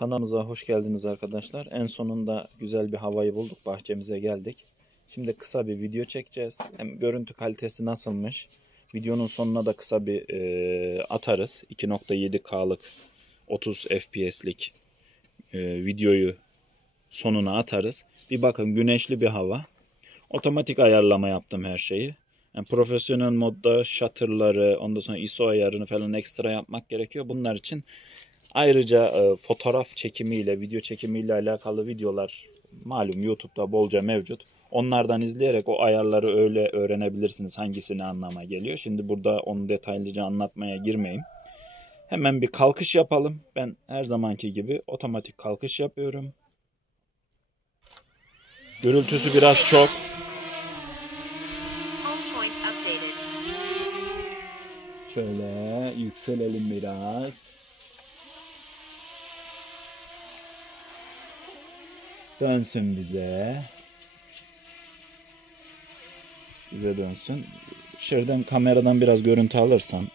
Kanalımıza hoş geldiniz arkadaşlar. En sonunda güzel bir havayı bulduk. Bahçemize geldik. Şimdi kısa bir video çekeceğiz. Hem görüntü kalitesi nasılmış? Videonun sonuna da kısa bir atarız. 2.7K'lık 30 FPS'lik videoyu sonuna atarız. Bir bakın, güneşli bir hava. Otomatik ayarlama yaptım her şeyi. Yani profesyonel modda shutter'ları, ondan sonra ISO ayarını falan ekstra yapmak gerekiyor. Bunlar için ayrıca fotoğraf çekimiyle, video çekimiyle alakalı videolar malum YouTube'da bolca mevcut. Onlardan izleyerek o ayarları öyle öğrenebilirsiniz, hangisini anlama geliyor. Şimdi burada onu detaylıca anlatmaya girmeyeyim. Hemen bir kalkış yapalım. Ben her zamanki gibi otomatik kalkış yapıyorum. Gürültüsü biraz çok. Şöyle yükselelim biraz. Dönsün bize. Bize dönsün. Şuradan kameradan biraz görüntü alırsam.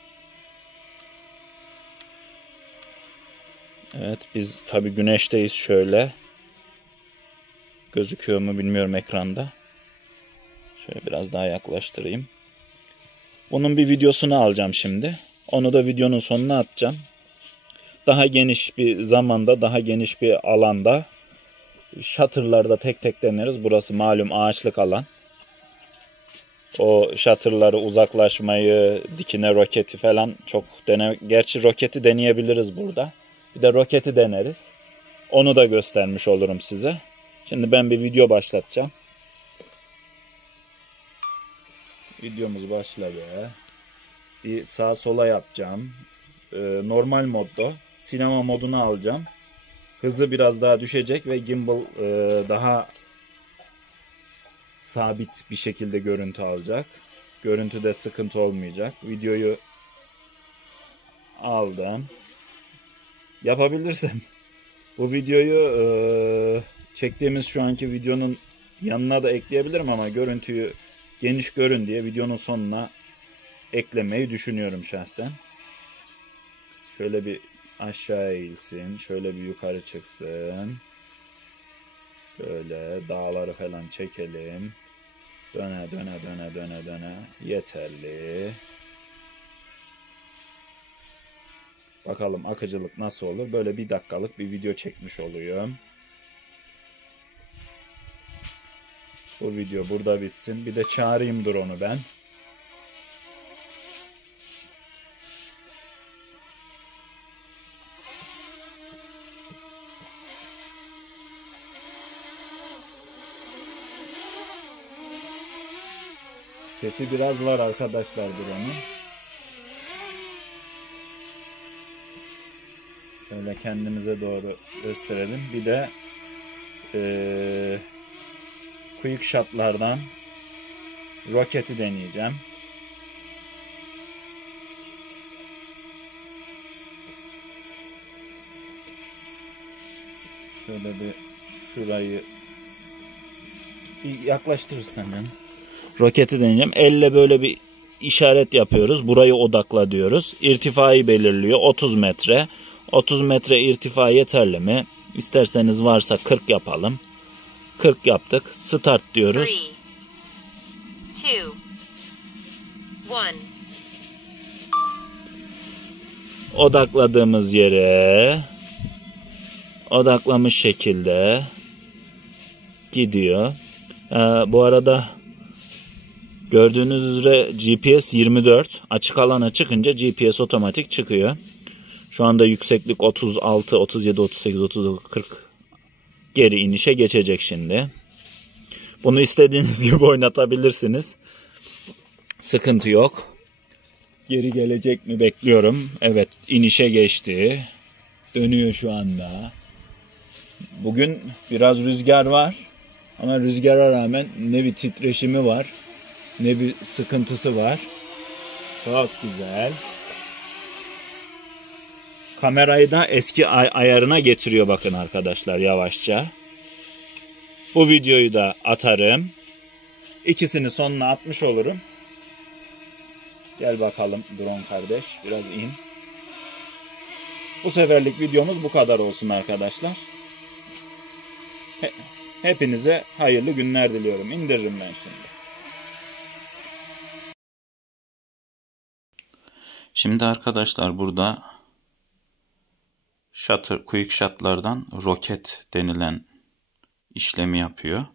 Evet, biz tabi güneşteyiz şöyle. Gözüküyor mu bilmiyorum ekranda. Şöyle biraz daha yaklaştırayım. Bunun bir videosunu alacağım şimdi. Onu da videonun sonuna atacağım. Daha geniş bir zamanda, daha geniş bir alanda shutter'larda tek tek deneriz. Burası malum ağaçlık alan. O shutter'ları, uzaklaşmayı, dikine roketi falan çok Gerçi roketi deneyebiliriz burada. Bir de roketi deneriz. Onu da göstermiş olurum size. Şimdi ben bir video başlatacağım. Videomuz başladı. Bir sağa sola yapacağım. Normal modda. Sinema modunu alacağım. Hızı biraz daha düşecek ve gimbal daha sabit bir şekilde görüntü alacak. Görüntüde sıkıntı olmayacak. Videoyu aldım. Yapabilirsem bu videoyu çektiğimiz şu anki videonun yanına da ekleyebilirim ama görüntüyü geniş görün diye videonun sonuna eklemeyi düşünüyorum şahsen. Şöyle bir aşağı eğilsin. Şöyle bir yukarı çıksın. Şöyle dağları falan çekelim. Döne döne. Yeterli. Bakalım akıcılık nasıl olur. Böyle 1 dakikalık bir video çekmiş oluyorum. Bu video burada bitsin. Bir de çağırayım drone'u ben. Sesi biraz var arkadaşlar drone'un. Şöyle kendimize doğru gösterelim. Bir de quick shot'lardan roketi deneyeceğim. Şöyle bir şurayı bir yaklaştırırsam ben. Roketi deneyeceğim. Elle böyle bir işaret yapıyoruz. Burayı odakla diyoruz. İrtifayı belirliyor. 30 metre. 30 metre irtifa yeterli mi? İsterseniz varsa 40 yapalım. 40 yaptık. Start diyoruz. 3, 2, 1. Odakladığımız yere odaklamış şekilde gidiyor. Bu arada gördüğünüz üzere GPS 24. Açık alana çıkınca GPS otomatik çıkıyor. Şu anda yükseklik 36, 37, 38, 39, 40. Geri inişe geçecek şimdi. Bunu istediğiniz gibi oynatabilirsiniz. Sıkıntı yok. Geri gelecek mi bekliyorum. Evet, inişe geçti. Dönüyor şu anda. Bugün biraz rüzgar var. Ama rüzgara rağmen ne bir titreşimi var, ne bir sıkıntısı var. Çok güzel. Kamerayı da eski ayarına getiriyor bakın arkadaşlar, yavaşça. Bu videoyu da atarım. İkisini sonuna atmış olurum. Gel bakalım drone kardeş, biraz in. Bu seferlik videomuz bu kadar olsun arkadaşlar. Hepinize hayırlı günler diliyorum. İndiririm ben şimdi. Şimdi arkadaşlar burada quick shot'lardan roket denilen işlemi yapıyor.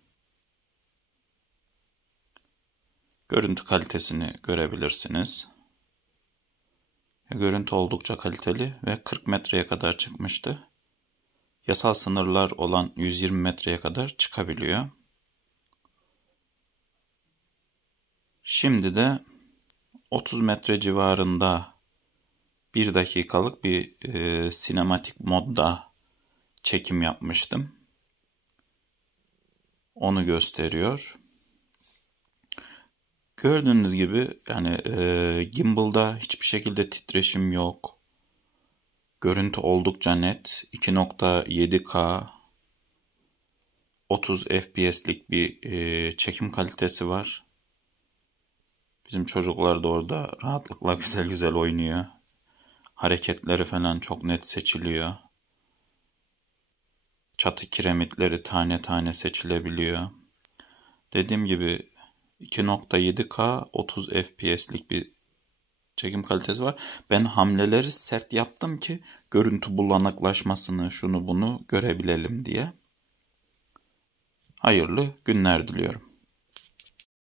Görüntü kalitesini görebilirsiniz. Görüntü oldukça kaliteli ve 40 metreye kadar çıkmıştı. Yasal sınırlar olan 120 metreye kadar çıkabiliyor. Şimdi de 30 metre civarında 1 dakikalık bir sinematik modda çekim yapmıştım. Onu gösteriyor. Gördüğünüz gibi yani gimbal'da hiçbir şekilde titreşim yok. Görüntü oldukça net. 2.7K 30 FPS'lik bir çekim kalitesi var. Bizim çocuklar da orada rahatlıkla güzel güzel oynuyor. Hareketleri falan çok net seçiliyor. Çatı kiremitleri tane tane seçilebiliyor. Dediğim gibi 2.7K 30 FPS'lik bir çekim kalitesi var. Ben hamleleri sert yaptım ki görüntü bulanıklaşmasını, şunu bunu görebilelim diye. Hayırlı günler diliyorum.